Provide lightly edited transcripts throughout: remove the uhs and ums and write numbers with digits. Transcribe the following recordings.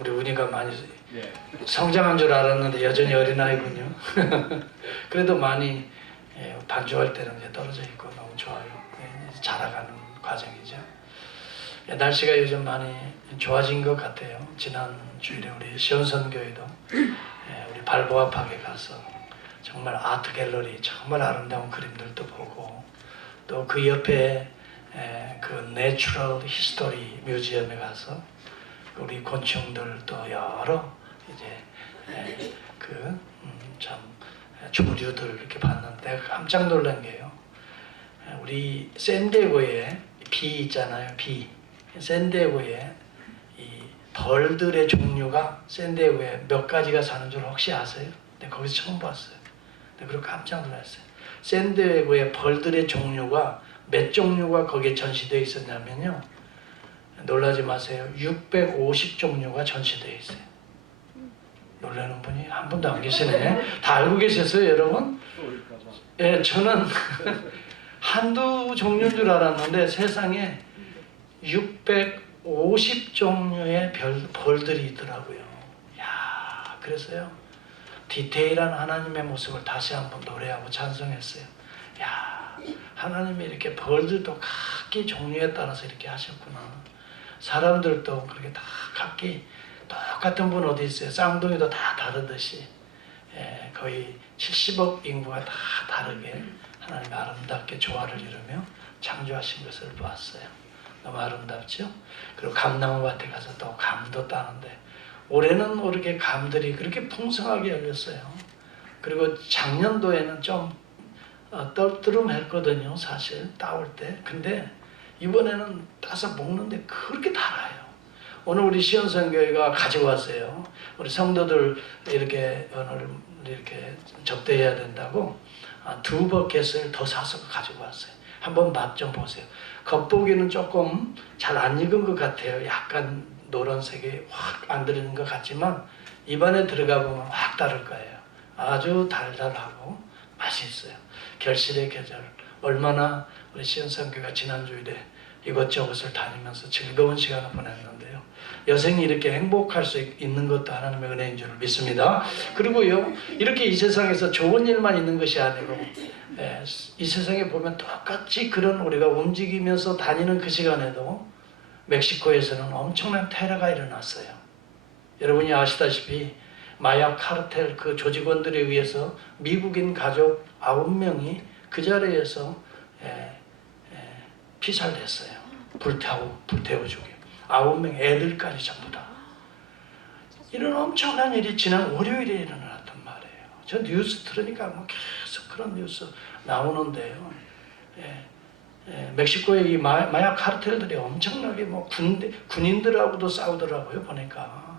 우리 운이가 많이 성장한 줄 알았는데 여전히 어린아이군요. 그래도 많이 반주할 때는 이제 떨어져 있고 너무 좋아요. 자라가는 과정이죠. 날씨가 요즘 많이 좋아진 것 같아요. 지난 주일에 우리 시온선교회도 우리 발보아파에 가서 정말 아트 갤러리 정말 아름다운 그림들도 보고 또 그 옆에 그 내추럴 히스토리 뮤지엄에 가서 우리 곤충들 또 여러 이제 참 조류들 이렇게 봤는데 내가 깜짝 놀란 게요. 우리 샌디에고에 비 있잖아요. 비. 샌디에고에 이 벌들의 종류가 샌디에고에 몇 가지가 사는 줄 혹시 아세요? 네, 거기서 처음 봤어요. 네, 그리고 깜짝 놀랐어요. 샌디에고에 벌들의 종류가 몇 종류가 거기에 전시되어 있었냐면요. 놀라지 마세요. 650종류가 전시되어 있어요. 놀라는 분이 한 분도 안 계시네. 다 알고 계셨어요, 여러분? 예, 저는 한두 종류인 줄 알았는데 세상에 650종류의 벌들이 있더라고요. 야, 그래서요. 디테일한 하나님의 모습을 다시 한번 노래하고 찬송했어요. 야, 하나님이 이렇게 벌들도 각기 종류에 따라서 이렇게 하셨구나. 사람들도 그렇게 다 각기 똑같은 분 어디 있어요? 쌍둥이도 다 다르듯이 거의 70억 인구가 다 다르게 하나님 아름답게 조화를 이루며 창조하신 것을 보았어요. 너무 아름답죠? 그리고 감나무밭에 가서 또 감도 따는데 올해는 모르게 감들이 그렇게 풍성하게 열렸어요. 그리고 작년도에는 좀 떨떠름했거든요, 사실 따올 때. 근데 이번에는 따서 먹는데 그렇게 달아요. 오늘 우리 시온선교회가 가지고 왔어요. 우리 성도들 이렇게 오늘 이렇게 접대해야 된다고 2버켓을 더 사서 가지고 왔어요. 한번 맛 좀 보세요. 겉보기는 조금 잘 안 익은 것 같아요. 약간 노란색이 확 안 들어있는 것 같지만 입안에 들어가 보면 확 다를 거예요. 아주 달달하고 맛있어요. 결실의 계절. 얼마나 우리 시온선교회가 지난주일에 이것저것을 다니면서 즐거운 시간을 보냈는데요. 여생이 이렇게 행복할 수 있는 것도 하나님의 은혜인 줄 믿습니다. 그리고요, 이렇게 이 세상에서 좋은 일만 있는 것이 아니고 이 세상에 보면 똑같이 그런 우리가 움직이면서 다니는 그 시간에도 멕시코에서는 엄청난 테러가 일어났어요. 여러분이 아시다시피 마약 카르텔 그 조직원들에 의해서 미국인 가족 9명이 그 자리에서 피살됐어요. 불태워주게. 9명 애들까지 전부 다. 이런 엄청난 일이 지난 월요일에 일어났단 말이에요. 저 뉴스 들으니까 뭐 계속 그런 뉴스 나오는데요. 멕시코의 이 마약 카르텔들이 엄청나게 뭐 군인들하고도 싸우더라고요, 보니까.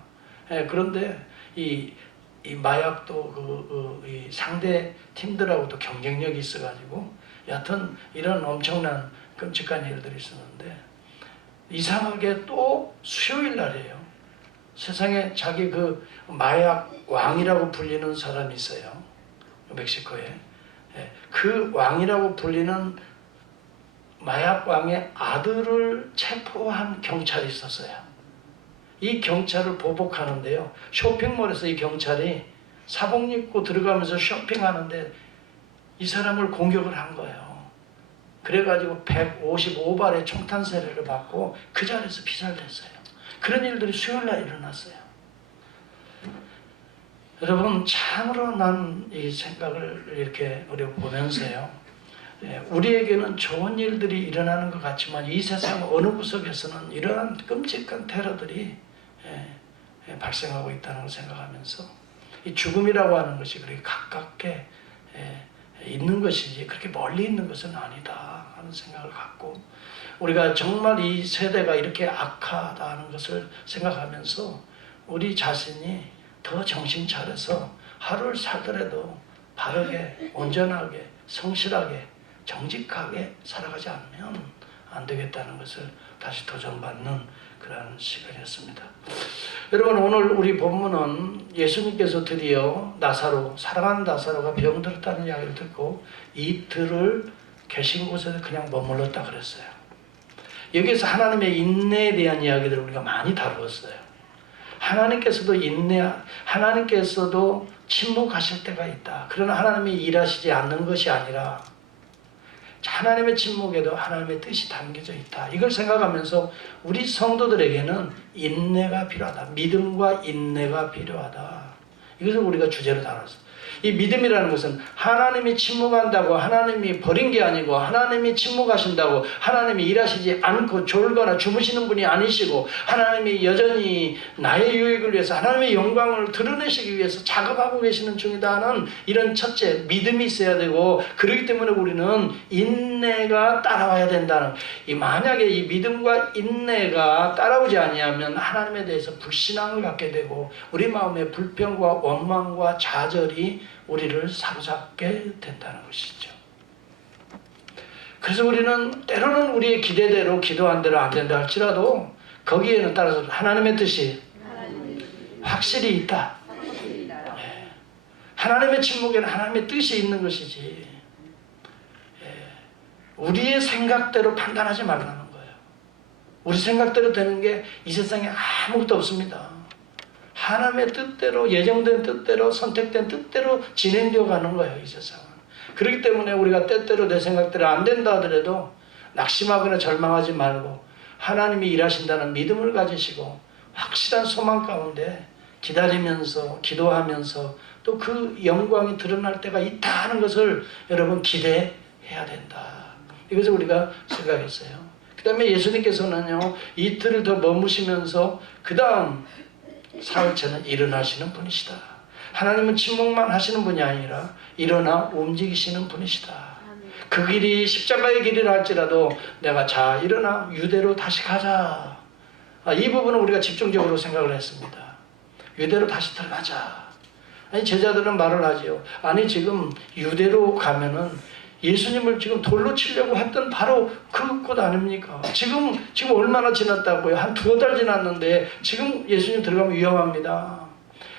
그런데 이 마약도 이 상대 팀들하고도 경쟁력이 있어가지고 여하튼 이런 엄청난 끔찍한 일들이 있었는데 이상하게 또 수요일 날이에요. 세상에 자기 그 마약 왕이라고 불리는 사람이 있어요. 멕시코에. 그 왕이라고 불리는 마약 왕의 아들을 체포한 경찰이 있었어요. 이 경찰을 보복하는데요. 쇼핑몰에서 이 경찰이 사복 입고 들어가면서 쇼핑하는데 이 사람을 공격을 한 거예요. 그래가지고 155발의 총탄 세례를 받고 그 자리에서 피살됐어요. 그런 일들이 수요일날 일어났어요. 여러분, 참으로 난 이 생각을 이렇게 우리 보면서요. 우리에게는 좋은 일들이 일어나는 것 같지만 이 세상 어느 구석에서는 이러한 끔찍한 테러들이 발생하고 있다는 걸 생각하면서 이 죽음이라고 하는 것이 그렇게 가깝게 있는 것이지 그렇게 멀리 있는 것은 아니다 하는 생각을 갖고 우리가 정말 이 세대가 이렇게 악하다는 것을 생각하면서 우리 자신이 더 정신 차려서 하루를 살더라도 바르게 온전하게 성실하게 정직하게 살아가지 않으면 안 되겠다는 것을 다시 도전받는 그런 시간이었습니다. 여러분, 오늘 우리 본문은 예수님께서 드디어 나사로, 사랑하는 나사로가 병들었다는 이야기를 듣고 이틀을 계신 곳에서 그냥 머물렀다 그랬어요. 여기서 하나님의 인내에 대한 이야기들을 우리가 많이 다루었어요. 하나님께서도 하나님께서도 침묵하실 때가 있다. 그러나 하나님이 일하시지 않는 것이 아니라 하나님의 침묵에도 하나님의 뜻이 담겨져 있다. 이걸 생각하면서 우리 성도들에게는 인내가 필요하다. 믿음과 인내가 필요하다. 이것을 우리가 주제로 다뤘어요. 이 믿음이라는 것은 하나님이 침묵한다고 하나님이 버린 게 아니고 하나님이 침묵하신다고 하나님이 일하시지 않고 졸거나 주무시는 분이 아니시고 하나님이 여전히 나의 유익을 위해서 하나님의 영광을 드러내시기 위해서 작업하고 계시는 중이다 하는 이런 첫째 믿음이 있어야 되고, 그렇기 때문에 우리는 인내가 따라와야 된다는, 만약에 이 믿음과 인내가 따라오지 아니하면 하나님에 대해서 불신앙을 갖게 되고 우리 마음에 불평과 원망과 좌절이 우리를 사로잡게 된다는 것이죠. 그래서 우리는 때로는 우리의 기대대로 기도한 대로 안 된다 할지라도 거기에는 따라서 하나님의 뜻이 확실히 있다. 예. 하나님의 침묵에는 하나님의 뜻이 있는 것이지, 예. 우리의 생각대로 판단하지 말라는 거예요. 우리 생각대로 되는 게 이 세상에 아무것도 없습니다. 하나님의 뜻대로, 예정된 뜻대로, 선택된 뜻대로 진행되어 가는 거예요, 이 세상은. 그렇기 때문에 우리가 때때로 내 생각대로 안 된다 하더라도 낙심하거나 절망하지 말고 하나님이 일하신다는 믿음을 가지시고 확실한 소망 가운데 기다리면서 기도하면서 또 그 영광이 드러날 때가 있다 하는 것을 여러분 기대해야 된다. 이것을 우리가 생각했어요. 그 다음에 예수님께서는요, 이틀을 더 머무시면서 그 다음 사흘째는 일어나시는 분이시다. 하나님은 침묵만 하시는 분이 아니라 일어나 움직이시는 분이시다. 그 길이 십자가의 길이라 할지라도 내가 자 일어나 유대로 다시 가자. 이 부분은 우리가 집중적으로 생각을 했습니다. 유대로 다시 들어가자. 아니 제자들은 말을 하지요. 아니 지금 유대로 가면은 예수님을 지금 돌로 치려고 했던 바로 그곳 아닙니까? 지금 얼마나 지났다고요? 한 2달 지났는데 지금 예수님 들어가면 위험합니다.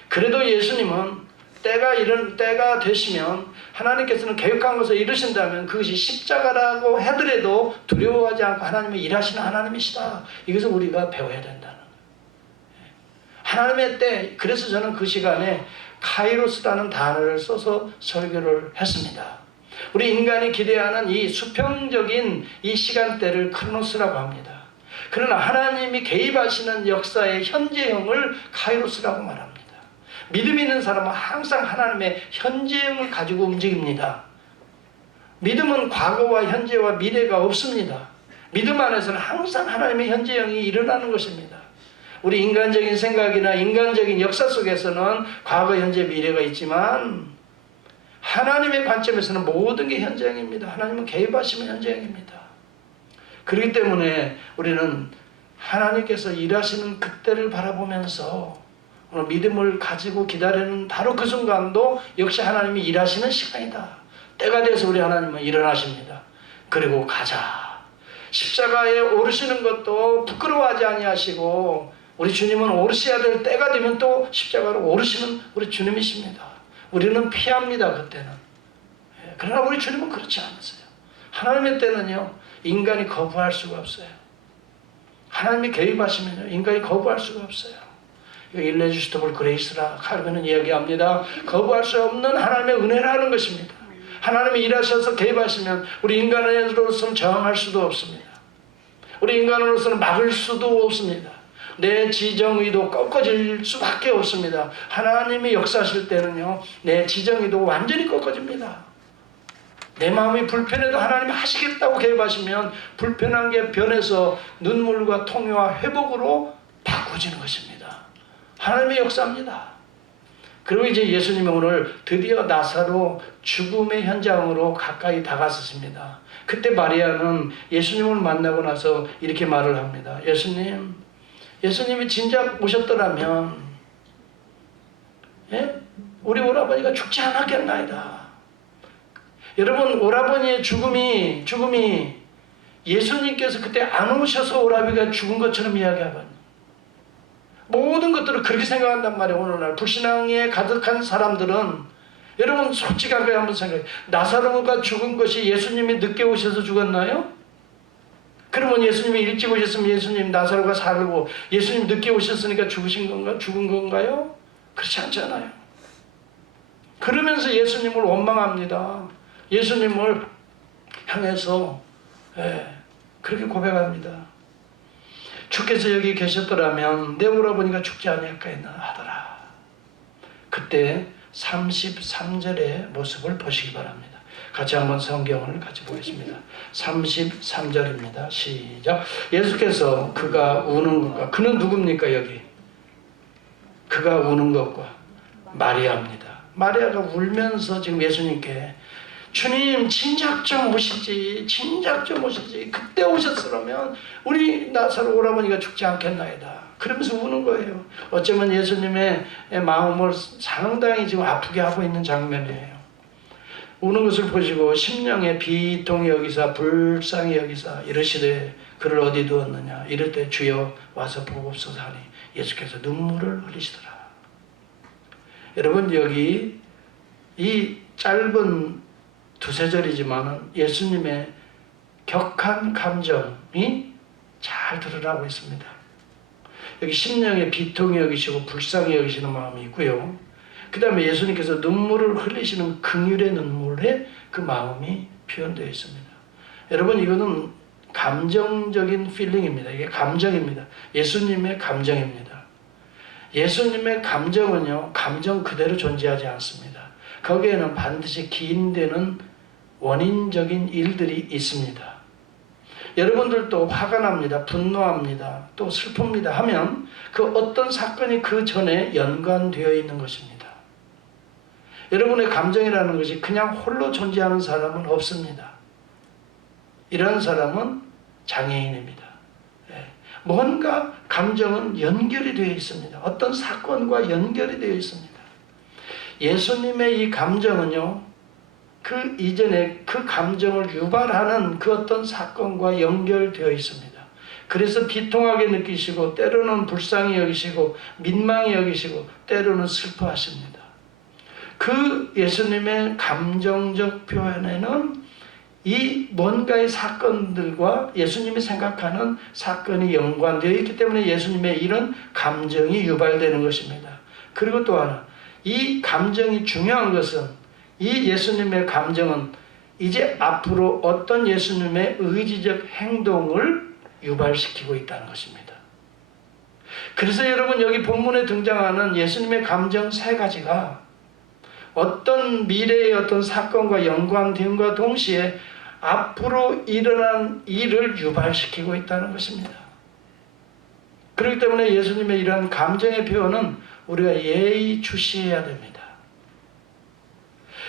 그래도 예수님은 때가 되시면 하나님께서는 계획한 것을 이루신다면 그것이 십자가라고 하더라도 두려워하지 않고 하나님이 일하시는 하나님이시다. 이것을 우리가 배워야 된다는 거예요. 하나님의 때, 그래서 저는 그 시간에 카이로스라는 단어를 써서 설교를 했습니다. 우리 인간이 기대하는 이 수평적인 이 시간대를 크로노스라고 합니다. 그러나 하나님이 개입하시는 역사의 현재형을 카이로스라고 말합니다. 믿음 있는 사람은 항상 하나님의 현재형을 가지고 움직입니다. 믿음은 과거와 현재와 미래가 없습니다. 믿음 안에서는 항상 하나님의 현재형이 일어나는 것입니다. 우리 인간적인 생각이나 인간적인 역사 속에서는 과거, 현재, 미래가 있지만 하나님의 관점에서는 모든 게 현재형입니다. 하나님은 개입하시면 현재형입니다. 그렇기 때문에 우리는 하나님께서 일하시는 그때를 바라보면서 오늘 믿음을 가지고 기다리는 바로 그 순간도 역시 하나님이 일하시는 시간이다. 때가 돼서 우리 하나님은 일어나십니다. 그리고 가자. 십자가에 오르시는 것도 부끄러워하지 아니하시고 우리 주님은 오르셔야 될 때가 되면 또 십자가로 오르시는 우리 주님이십니다. 우리는 피합니다. 그때는. 그러나 우리 주님은 그렇지 않으세요. 하나님의 때는요, 인간이 거부할 수가 없어요. 하나님이 개입하시면요, 인간이 거부할 수가 없어요. 일레주스토블 그레이스라 칼빈은 이야기합니다. 거부할 수 없는 하나님의 은혜라는 것입니다. 하나님이 일하셔서 개입하시면 우리 인간으로서는 저항할 수도 없습니다. 우리 인간으로서는 막을 수도 없습니다. 내 지정의도 꺾어질 수밖에 없습니다. 하나님이 역사하실 때는요, 내 지정의도 완전히 꺾어집니다. 내 마음이 불편해도 하나님이 하시겠다고 개입하시면 불편한 게 변해서 눈물과 통회와 회복으로 바꿔지는 것입니다. 하나님의 역사입니다. 그리고 이제 예수님이 오늘 드디어 나사로 죽음의 현장으로 가까이 다가섰습니다. 그때 마리아는 예수님을 만나고 나서 이렇게 말을 합니다. 예수님이 진작 오셨더라면 우리 오라버니가 죽지 않았겠나이다. 여러분, 오라버니의 죽음이 예수님께서 그때 안 오셔서 오라버니가 죽은 것처럼 이야기하거든요. 모든 것들을 그렇게 생각한단 말이에요. 오늘날 불신앙에 가득한 사람들은, 여러분 솔직하게 한번 생각해요. 나사로가 죽은 것이 예수님이 늦게 오셔서 죽었나요? 그러면 예수님이 일찍 오셨으면 예수님 나사로가 살고 예수님 늦게 오셨으니까 죽은 건가요? 그렇지 않잖아요. 그러면서 예수님을 원망합니다. 예수님을 향해서 그렇게 고백합니다. 주께서 여기 계셨더라면 내 오라버니가 죽지 아니할까였나 하더라. 그때 33절의 모습을 보시기 바랍니다. 같이 한번 성경을 같이 보겠습니다. 33절입니다. 시작. 예수께서 그가 우는 것과, 그는 누굽니까 여기? 그가 우는 것과 마리아입니다. 마리아가 울면서 지금 예수님께 주님 진작 좀 오시지, 진작 좀 오시지, 그때 오셨으면 우리 나사로 오라버니가 죽지 않겠나이다. 그러면서 우는 거예요. 어쩌면 예수님의 마음을 상당히 지금 아프게 하고 있는 장면이에요. 우는 것을 보시고 심령에 비통히 여기사 불쌍히 여기사 이르시되 그를 어디 두었느냐 이럴 때 주여 와서 보옵소서 하니 예수께서 눈물을 흘리시더라. 여러분 여기 이 짧은 두세 절이지만 예수님의 격한 감정이 잘 드러나고 있습니다. 여기 심령에 비통히 여기시고 불쌍히 여기시는 마음이 있고요. 그 다음에 예수님께서 눈물을 흘리시는 긍휼의 눈물에 그 마음이 표현되어 있습니다. 여러분 이거는 감정적인 필링입니다. 이게 감정입니다. 예수님의 감정입니다. 예수님의 감정은요, 감정 그대로 존재하지 않습니다. 거기에는 반드시 기인되는 원인적인 일들이 있습니다. 여러분들도 화가 납니다. 분노합니다. 또 슬픕니다. 하면 그 어떤 사건이 그 전에 연관되어 있는 것입니다. 여러분의 감정이라는 것이 그냥 홀로 존재하는 사람은 없습니다. 이런 사람은 장애인입니다. 뭔가 감정은 연결이 되어 있습니다. 어떤 사건과 연결이 되어 있습니다. 예수님의 이 감정은요, 그 이전에 그 감정을 유발하는 그 어떤 사건과 연결되어 있습니다. 그래서 비통하게 느끼시고 때로는 불쌍히 여기시고 민망히 여기시고 때로는 슬퍼하십니다. 그 예수님의 감정적 표현에는 이 뭔가의 사건들과 예수님이 생각하는 사건이 연관되어 있기 때문에 예수님의 이런 감정이 유발되는 것입니다. 그리고 또 하나, 이 감정이 중요한 것은 이 예수님의 감정은 이제 앞으로 어떤 예수님의 의지적 행동을 유발시키고 있다는 것입니다. 그래서 여러분 여기 본문에 등장하는 예수님의 감정 세 가지가 어떤 미래의 어떤 사건과 연관됨과 동시에 앞으로 일어난 일을 유발시키고 있다는 것입니다. 그렇기 때문에 예수님의 이러한 감정의 표현은 우리가 예의주시해야 됩니다.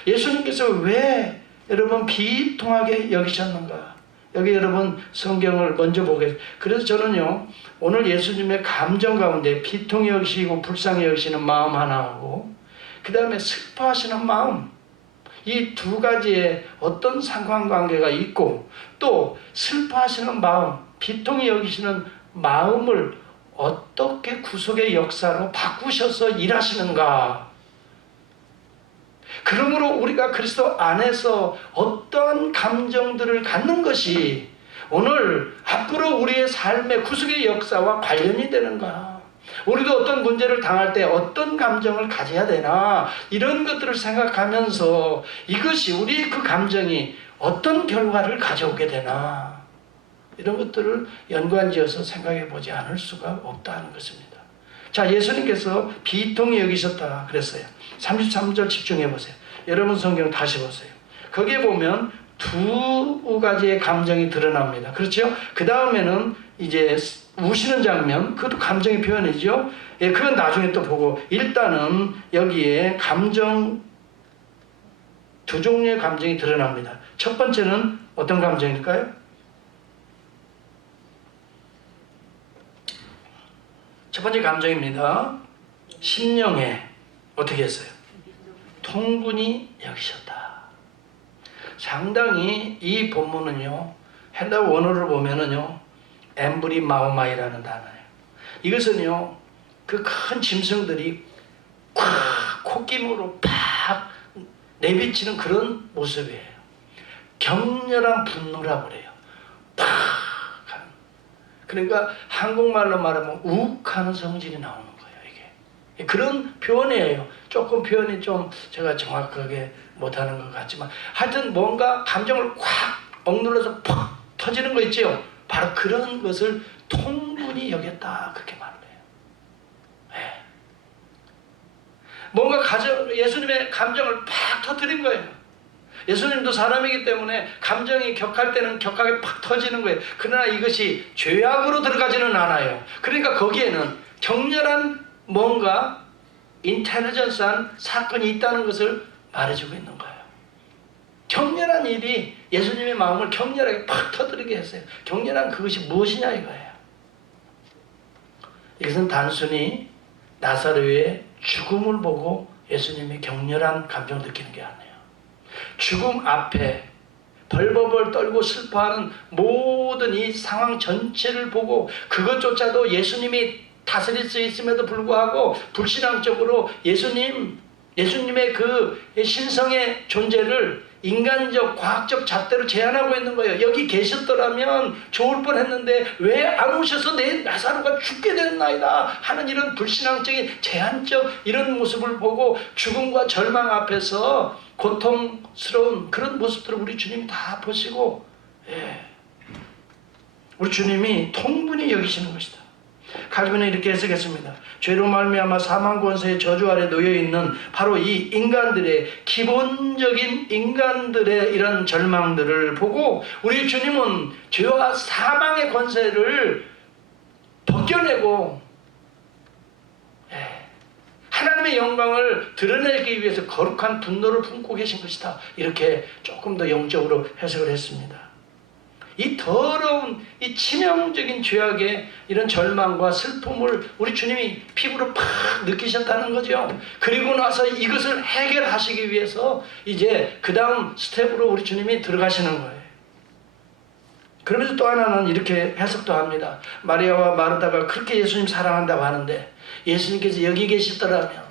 예수님께서 왜 여러분 비통하게 여기셨는가? 여기 여러분 성경을 먼저 보겠습니다. 그래서 저는요 오늘 예수님의 감정 가운데 비통히 여기시고 불쌍히 여기시는 마음 하나하고 그 다음에 슬퍼하시는 마음, 이 두 가지의 어떤 상관관계가 있고 또 슬퍼하시는 마음, 비통히 여기시는 마음을 어떻게 구속의 역사로 바꾸셔서 일하시는가. 그러므로 우리가 그리스도 안에서 어떤 감정들을 갖는 것이 오늘 앞으로 우리의 삶의 구속의 역사와 관련이 되는가. 우리도 어떤 문제를 당할 때 어떤 감정을 가져야 되나 이런 것들을 생각하면서 이것이 우리 그 감정이 어떤 결과를 가져오게 되나 이런 것들을 연관지어서 생각해 보지 않을 수가 없다는 것입니다. 자, 예수님께서 비통히 여기셨다 그랬어요. 33절 집중해 보세요. 여러분 성경 다시 보세요. 거기에 보면 두 가지의 감정이 드러납니다. 그렇죠? 그 다음에는 이제 우시는 장면, 그것도 감정의 표현이죠. 예, 그건 나중에 또 보고 일단은 여기에 감정 두 종류의 감정이 드러납니다. 첫 번째는 어떤 감정일까요? 첫 번째 감정입니다. 심령에 어떻게 했어요? 통분이 여기셨다. 상당히 이 본문은요 헬라 원어를 보면은요 엠브리 마오마이라는 단어예요. 이것은요 그 큰 짐승들이 콱 콧김으로 팍 내비치는 그런 모습이에요. 격렬한 분노라고 그래요. 팍 그러니까 한국말로 말하면 욱하는 성질이 나오는 거예요. 이게 그런 표현이에요. 조금 표현이 좀 제가 정확하게 못하는 것 같지만 하여튼 뭔가 감정을 확 억눌러서 팍 터지는 거 있죠. 바로 그런 것을 통분히 여겼다 그렇게 말을 해요. 네. 뭔가 예수님의 감정을 팍 터뜨린 거예요. 예수님도 사람이기 때문에 감정이 격할 때는 격하게 팍 터지는 거예요. 그러나 이것이 죄악으로 들어가지는 않아요. 그러니까 거기에는 격렬한 뭔가 인텔리전스한 사건이 있다는 것을 말해주고 있는 거예요. 격렬한 일이 예수님의 마음을 격렬하게 팍 터뜨리게 했어요. 격렬한 그것이 무엇이냐 이거예요. 이것은 단순히 나사로의 죽음을 보고 예수님이 격렬한 감정을 느끼는 게 아니에요. 죽음 앞에 벌벌벌 떨고 슬퍼하는 모든 이 상황 전체를 보고 그것조차도 예수님이 다스릴 수 있음에도 불구하고 불신앙적으로 예수님의 그 신성의 존재를 인간적 과학적 잣대로 제한하고 있는 거예요. 여기 계셨더라면 좋을 뻔했는데 왜 안 오셔서 내 나사로가 죽게 됐나이다 하는 이런 불신앙적인 제한적 이런 모습을 보고 죽음과 절망 앞에서 고통스러운 그런 모습들을 우리 주님이 다 보시고 우리 주님이 통분히 여기시는 것이다. 칼빈은 이렇게 해석했습니다. 죄로 말미암아 사망 권세의 저주 아래 놓여 있는 바로 이 인간들의 기본적인 인간들의 이런 절망들을 보고 우리 주님은 죄와 사망의 권세를 벗겨내고 하나님의 영광을 드러내기 위해서 거룩한 분노를 품고 계신 것이다. 이렇게 조금 더 영적으로 해석을 했습니다. 이 더러운 이 치명적인 죄악의 이런 절망과 슬픔을 우리 주님이 피부로 팍 느끼셨다는 거죠. 그리고 나서 이것을 해결하시기 위해서 이제 그 다음 스텝으로 우리 주님이 들어가시는 거예요. 그러면서 또 하나는 이렇게 해석도 합니다. 마리아와 마르다가 그렇게 예수님 사랑한다고 하는데 예수님께서 여기 계시더라면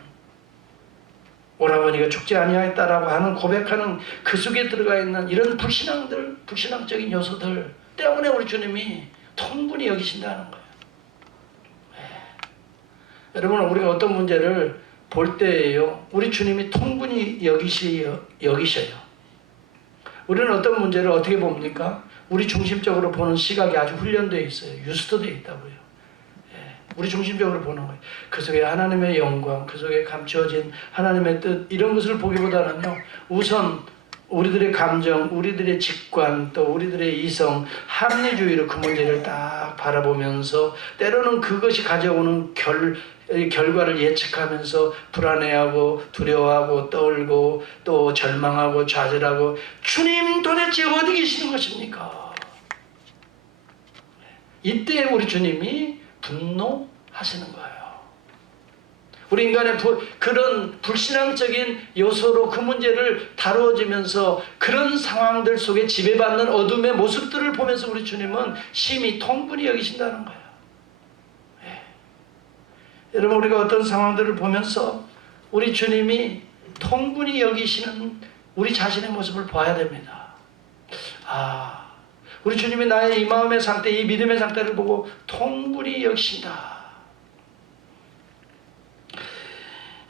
오라버니가 죽지 아니하였다라고 하는 고백하는 그 속에 들어가 있는 이런 불신앙적인 요소들 때문에 우리 주님이 통분히 여기신다는 거예요. 여러분, 우리가 어떤 문제를 볼 때에요, 우리 주님이 통분히 여기셔요. 우리는 어떤 문제를 어떻게 봅니까? 우리 중심적으로 보는 시각이 아주 훈련되어 있어요. 유스트되어 있다고요. 우리 중심적으로 보는 거예요. 그 속에 하나님의 영광, 그 속에 감추어진 하나님의 뜻 이런 것을 보기보다는요, 우선 우리들의 감정, 우리들의 직관, 또 우리들의 이성, 합리주의로 그 문제를 딱 바라보면서 때로는 그것이 가져오는 결과를 예측하면서 불안해하고 두려워하고 떨고 또 절망하고 좌절하고 주님 도대체 어디 계시는 것입니까? 이때 우리 주님이 분노하시는 거예요. 우리 인간의 그런 불신앙적인 요소로 그 문제를 다루어지면서 그런 상황들 속에 지배받는 어둠의 모습들을 보면서 우리 주님은 심히 통분히 여기신다는 거예요. 여러분, 우리가 어떤 상황들을 보면서 우리 주님이 통분히 여기시는 우리 자신의 모습을 봐야 됩니다. 우리 주님이 나의 이 마음의 상태, 이 믿음의 상태를 보고 통분히 여기신다.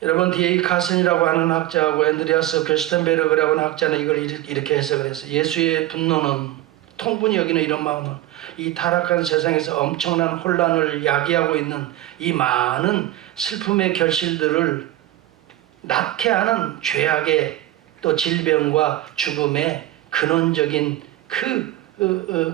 여러분, D.A. 카슨이라고 하는 학자하고 앤드리아스 교스텐베르그라고 하는 학자는 이걸 이렇게 해석을 했어요. 예수의 분노는, 통분히 여기는 이런 마음은 이 타락한 세상에서 엄청난 혼란을 야기하고 있는 이 많은 슬픔의 결실들을 낳게 하는 죄악의 또 질병과 죽음의 근원적인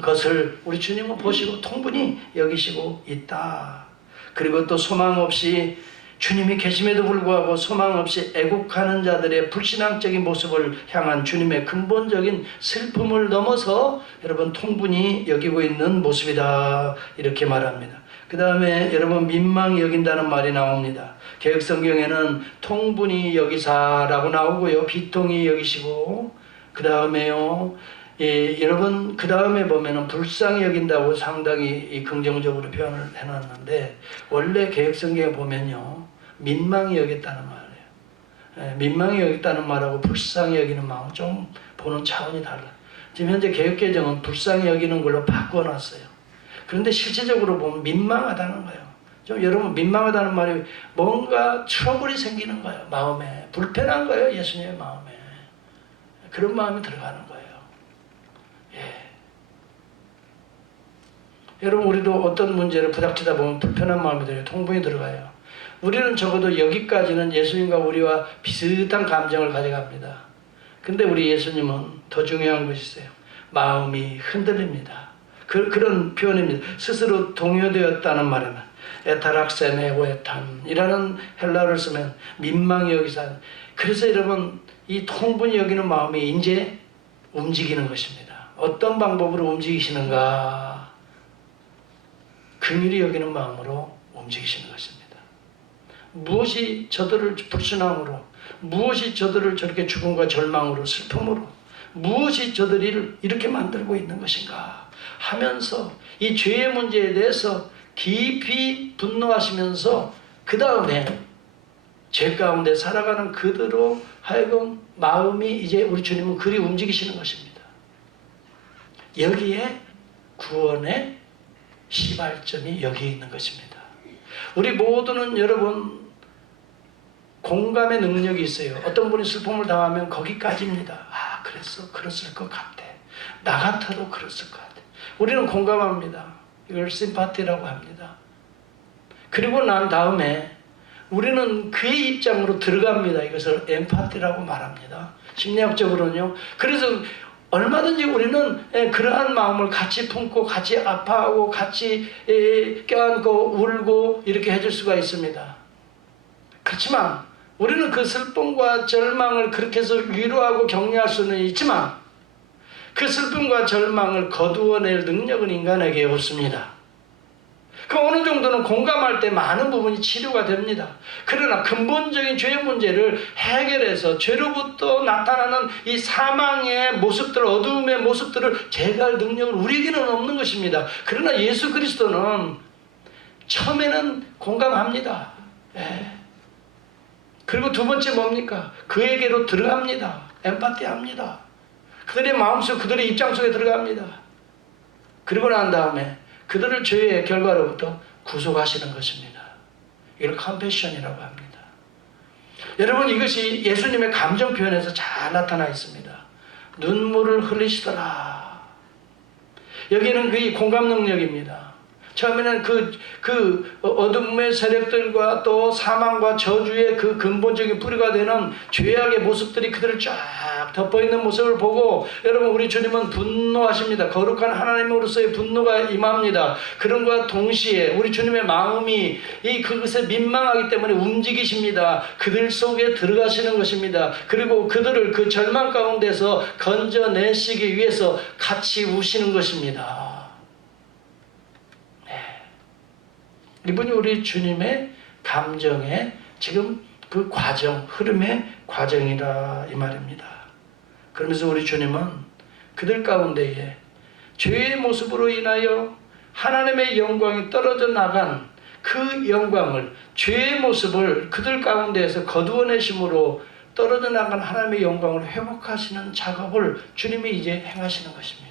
것을 우리 주님은 보시고 통분히 여기시고 있다. 그리고 또 소망 없이 주님이 계심에도 불구하고 소망 없이 애국하는 자들의 불신앙적인 모습을 향한 주님의 근본적인 슬픔을 넘어서 여러분 통분히 여기고 있는 모습이다. 이렇게 말합니다. 그 다음에 여러분 민망히 여긴다는 말이 나옵니다. 개혁성경에는 통분히 여기사라고 나오고요. 비통히 여기시고 그 다음에요. 여러분 그 다음에 보면은 불쌍히 여긴다고 상당히 긍정적으로 표현을 해놨는데 원래 개혁성경에 보면요 민망히 여겼다는 말이에요. 민망히 여겼다는 말하고 불쌍히 여기는 마음 좀 보는 차원이 달라요. 지금 현재 개혁개정은 불쌍히 여기는 걸로 바꿔놨어요. 그런데 실제적으로 보면 민망하다는 거예요. 좀 여러분 민망하다는 말이 뭔가 트러블이 생기는 거예요. 마음에 불편한 거예요. 예수님의 마음에 그런 마음이 들어가는 거예요. 예. 여러분 우리도 어떤 문제를 부닥치다 보면 불편한 마음이 들어요. 통분이 들어가요. 우리는 적어도 여기까지는 예수님과 우리와 비슷한 감정을 가져갑니다. 근데 우리 예수님은 더 중요한 것이 있어요. 마음이 흔들립니다. 그런 표현입니다. 스스로 동요되었다는 말에는 에타락세네오에탄이라는 헬라어를 쓰면 민망히 여기서 그래서 여러분 이 통분이 여기는 마음이 이제 움직이는 것입니다. 어떤 방법으로 움직이시는가? 긍휼히 여기는 마음으로 움직이시는 것입니다. 무엇이 저들을 불순함으로, 무엇이 저들을 저렇게 죽음과 절망으로 슬픔으로, 무엇이 저들을 이렇게 만들고 있는 것인가 하면서 이 죄의 문제에 대해서 깊이 분노하시면서 그 다음에 죄 가운데 살아가는 그대로 하여금 마음이 이제 우리 주님은 그리 움직이시는 것입니다. 여기에 구원의 시발점이 여기에 있는 것입니다. 우리 모두는 여러분 공감의 능력이 있어요. 어떤 분이 슬픔을 당하면 거기까지입니다. 아 그랬을 것 같아. 나 같아도 그랬을 것 같아. 우리는 공감합니다. 이걸 심파티라고 합니다. 그리고 난 다음에 우리는 그의 입장으로 들어갑니다. 이것을 엠파티라고 말합니다. 심리학적으로는요. 그래서 얼마든지 우리는 그러한 마음을 같이 품고 같이 아파하고 같이 껴안고 울고 이렇게 해줄 수가 있습니다. 그렇지만 우리는 그 슬픔과 절망을 그렇게 해서 위로하고 격려할 수는 있지만 그 슬픔과 절망을 거두어낼 능력은 인간에게 없습니다. 그 어느 정도는 공감할 때 많은 부분이 치료가 됩니다. 그러나 근본적인 죄의 문제를 해결해서 죄로부터 나타나는 이 사망의 모습들, 어두움의 모습들을 제거할 능력은 우리에게는 없는 것입니다. 그러나 예수 그리스도는 처음에는 공감합니다. 예. 그리고 두 번째 뭡니까? 그에게로 들어갑니다. 엠파티합니다. 그들의 마음속, 그들의 입장 속에 들어갑니다. 그리고 난 다음에 그들을 죄의 결과로부터 구속하시는 것입니다. 이걸 컴패션이라고 합니다. 여러분 이것이 예수님의 감정 표현에서 잘 나타나 있습니다. 눈물을 흘리시더라. 여기는 그 공감 능력입니다. 처음에는 그 어둠의 세력들과 또 사망과 저주의 그 근본적인 뿌리가 되는 죄악의 모습들이 그들을 쫙 덮어있는 모습을 보고 여러분 우리 주님은 분노하십니다. 거룩한 하나님으로서의 분노가 임합니다. 그런과 동시에 우리 주님의 마음이 그것에 민망하기 때문에 움직이십니다. 그들 속에 들어가시는 것입니다. 그리고 그들을 그 절망 가운데서 건져내시기 위해서 같이 우시는 것입니다. 이분이 우리 주님의 감정의 지금 그 과정, 흐름의 과정이라 이 말입니다. 그러면서 우리 주님은 그들 가운데에 죄의 모습으로 인하여 하나님의 영광이 떨어져 나간 그 영광을, 죄의 모습을 그들 가운데에서 거두어내심으로 떨어져 나간 하나님의 영광을 회복하시는 작업을 주님이 이제 행하시는 것입니다.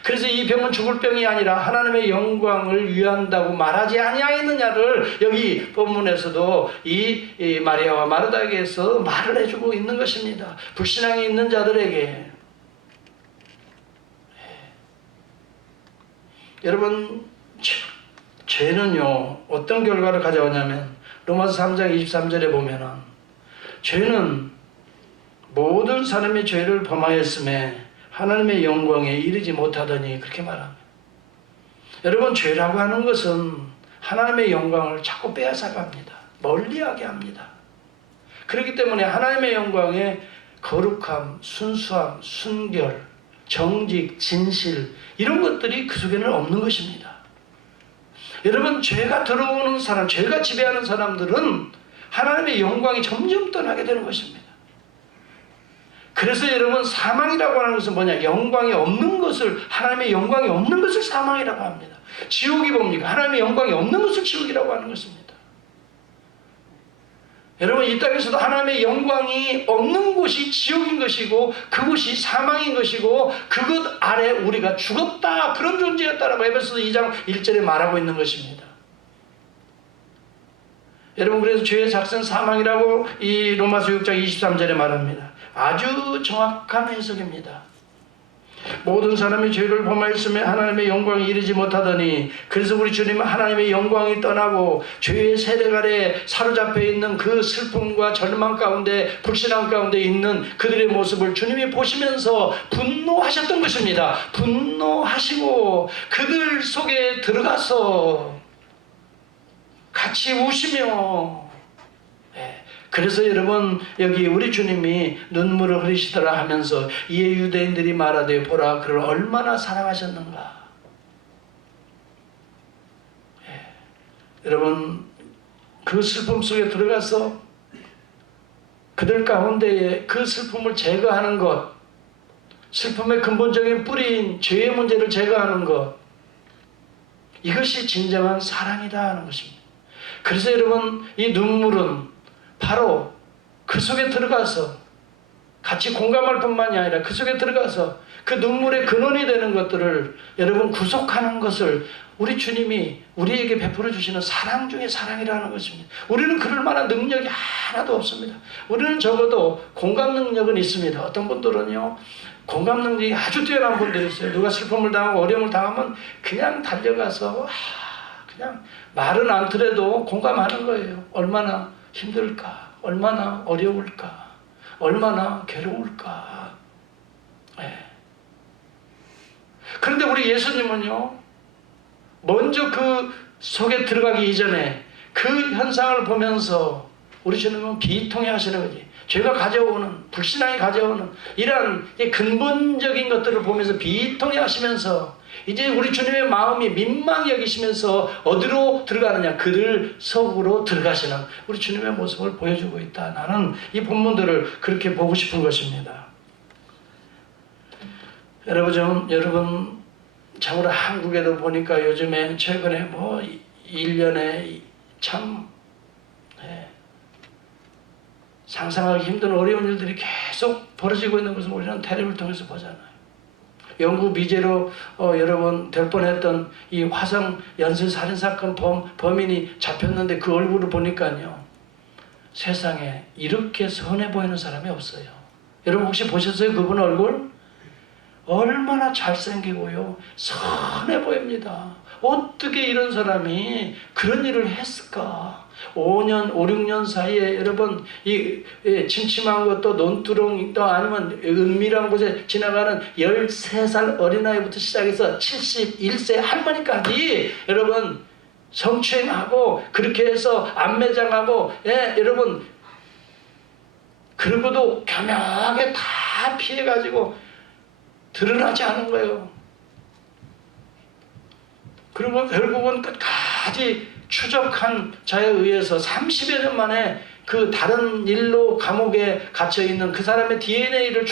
그래서 이 병은 죽을 병이 아니라 하나님의 영광을 위한다고 말하지 아니하였느냐를 여기 본문에서도 이 마리아와 마르다에게서 말을 해주고 있는 것입니다. 불신앙이 있는 자들에게. 여러분 죄는요 어떤 결과를 가져오냐면 로마서 3장 23절에 보면은 죄는 모든 사람이 죄를 범하였음에 하나님의 영광에 이르지 못하더니 그렇게 말합니다. 여러분 죄라고 하는 것은 하나님의 영광을 자꾸 빼앗아갑니다. 멀리하게 합니다. 그렇기 때문에 하나님의 영광의 거룩함, 순수함, 순결, 정직, 진실 이런 것들이 그 속에는 없는 것입니다. 여러분 죄가 들어오는 사람, 죄가 지배하는 사람들은 하나님의 영광이 점점 떠나게 되는 것입니다. 그래서 여러분 사망이라고 하는 것은 뭐냐? 영광이 없는 것을, 하나님의 영광이 없는 것을 사망이라고 합니다. 지옥이 뭡니까? 하나님의 영광이 없는 것을 지옥이라고 하는 것입니다. 여러분, 이 땅에서도 하나님의 영광이 없는 곳이 지옥인 것이고 그곳이 사망인 것이고 그것 아래 우리가 죽었다, 그런 존재였다라고 에베소서 2장 1절에 말하고 있는 것입니다. 여러분, 그래서 죄의 작성 사망이라고 이 로마서 6장 23절에 말합니다. 아주 정확한 해석입니다. 모든 사람이 죄를 범하였으며 하나님의 영광에 이르지 못하더니, 그래서 우리 주님은 하나님의 영광이 떠나고 죄의 세력 아래 사로잡혀 있는 그 슬픔과 절망 가운데, 불신앙 가운데 있는 그들의 모습을 주님이 보시면서 분노하셨던 것입니다. 분노하시고 그들 속에 들어가서 같이 우시며, 그래서 여러분, 여기 우리 주님이 눈물을 흘리시더라 하면서 이에 유대인들이 말하되 보라 그를 얼마나 사랑하셨는가. 여러분, 그 슬픔 속에 들어가서 그들 가운데에 그 슬픔을 제거하는 것, 슬픔의 근본적인 뿌리인 죄의 문제를 제거하는 것, 이것이 진정한 사랑이다 하는 것입니다. 그래서 여러분, 이 눈물은 바로 그 속에 들어가서 같이 공감할 뿐만이 아니라 그 속에 들어가서 그 눈물의 근원이 되는 것들을 여러분 구속하는 것을 우리 주님이 우리에게 베풀어 주시는 사랑 중에 사랑이라는 것입니다. 우리는 그럴 만한 능력이 하나도 없습니다. 우리는 적어도 공감 능력은 있습니다. 어떤 분들은요, 공감 능력이 아주 뛰어난 분들이 있어요. 누가 슬픔을 당하고 어려움을 당하면 그냥 달려가서 그냥 말은 않더라도 공감하는 거예요. 얼마나 힘들까, 얼마나 어려울까, 얼마나 괴로울까. 그런데 우리 예수님은요, 먼저 그 속에 들어가기 이전에 그 현상을 보면서 우리 주님은 비통해 하시는 거지. 죄가 가져오는, 불신앙이 가져오는 이러한 근본적인 것들을 보면서 비통해 하시면서 이제 우리 주님의 마음이 민망히 여기시면서 어디로 들어가느냐, 그들 속으로 들어가시는 우리 주님의 모습을 보여주고 있다. 나는 이 본문들을 그렇게 보고 싶은 것입니다. 여러분 참으로 한국에도 보니까 요즘에 최근에 뭐 1년에 참 상상하기 힘든 어려운 일들이 계속 벌어지고 있는 것을 우리는 텔레비를 통해서 보잖아요. 영구 미제로 여러분 될 뻔했던 이 화성 연쇄 살인 사건 범인이 잡혔는데 그 얼굴을 보니까요, 세상에 이렇게 선해 보이는 사람이 없어요. 여러분 혹시 보셨어요? 그분 얼굴? 얼마나 잘생기고요, 선해 보입니다. 어떻게 이런 사람이 그런 일을 했을까? 5, 6년 사이에 여러분 이 침침한 것도 논두렁도 아니면 은밀한 곳에 지나가는 13살 어린아이부터 시작해서 71세 할머니까지 여러분 성추행하고 그렇게 해서 안매장하고, 여러분 그러고도 교묘하게 다 피해가지고 드러나지 않은 거예요. 그리고 결국은 끝까지 추적한 자에 의해서 30여 년 만에 그 다른 일로 감옥에 갇혀있는 그 사람의 DNA를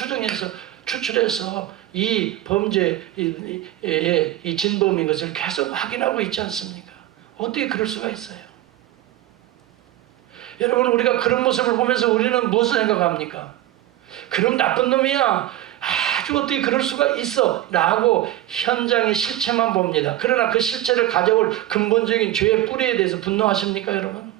추출해서 이 범죄, 이 진범인 것을 계속 확인하고 있지 않습니까? 어떻게 그럴 수가 있어요? 여러분, 우리가 그런 모습을 보면서 우리는 무엇을 생각합니까? 그럼 나쁜 놈이야, 아주 어떻게 그럴 수가 있어 라고 현장의 실체만 봅니다. 그러나 그 실체를 가져올 근본적인 죄의 뿌리에 대해서 분노하십니까, 여러분?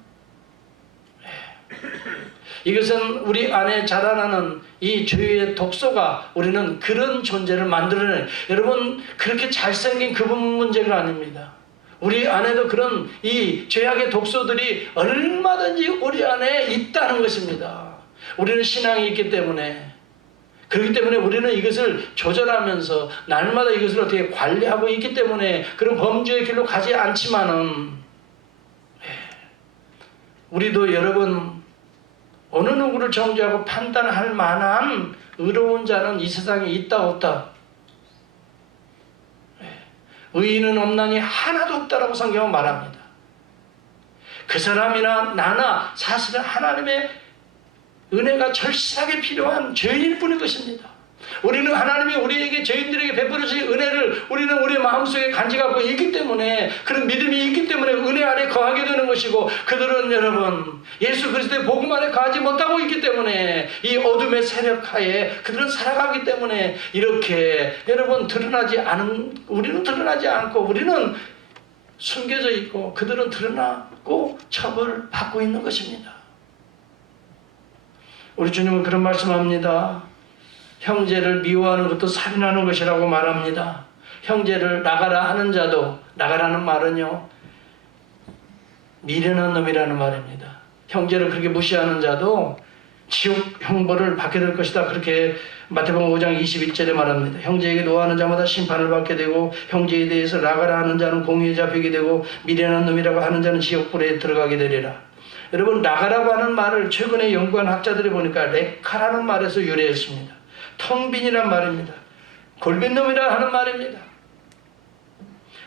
이것은 우리 안에 자라나는 이 죄의 독소가 우리는 그런 존재를 만들어내는, 여러분 그렇게 잘생긴 그분 문제가 아닙니다. 우리 안에도 그런 이 죄악의 독소들이 얼마든지 우리 안에 있다는 것입니다. 우리는 신앙이 있기 때문에, 그렇기 때문에 우리는 이것을 조절하면서 날마다 이것을 어떻게 관리하고 있기 때문에 그런 범죄의 길로 가지 않지만은, 우리도 여러분 어느 누구를 정죄하고 판단할 만한 의로운 자는 이 세상에 있다 없다? 의인은 없나니 하나도 없다라고 성경은 말합니다. 그 사람이나 나나 사실은 하나님의 은혜가 절실하게 필요한 죄인일 뿐인 것입니다. 우리는 하나님이 우리에게, 죄인들에게 베풀어 주신 은혜를 우리는 우리 마음속에 간직하고 있기 때문에, 그런 믿음이 있기 때문에 은혜 안에 거하게 되는 것입니다. 것이고, 그들은 여러분 예수 그리스도의 복음 안에 가지 못하고 있기 때문에, 이 어둠의 세력 하에 그들은 살아가기 때문에 이렇게 여러분 우리는 드러나지 않고 우리는 숨겨져 있고, 그들은 드러나고 처벌받고 있는 것입니다. 우리 주님은 그런 말씀합니다. 형제를 미워하는 것도 살인하는 것이라고 말합니다. 형제를 나가라 하는 자도, 나가라는 말은요, 미련한 놈이라는 말입니다. 형제를 그렇게 무시하는 자도 지옥 형벌을 받게 될 것이다. 그렇게 마태복음 5장 21절에 말합니다. 형제에게 노하는 자마다 심판을 받게 되고, 형제에 대해서 나가라 하는 자는 공의에 잡히게 되고, 미련한 놈이라고 하는 자는 지옥불에 들어가게 되리라. 여러분, 나가라고 하는 말을 최근에 연구한 학자들이 보니까 레카라는 말에서 유래했습니다. 텅빈이란 말입니다. 골빈놈이라 하는 말입니다.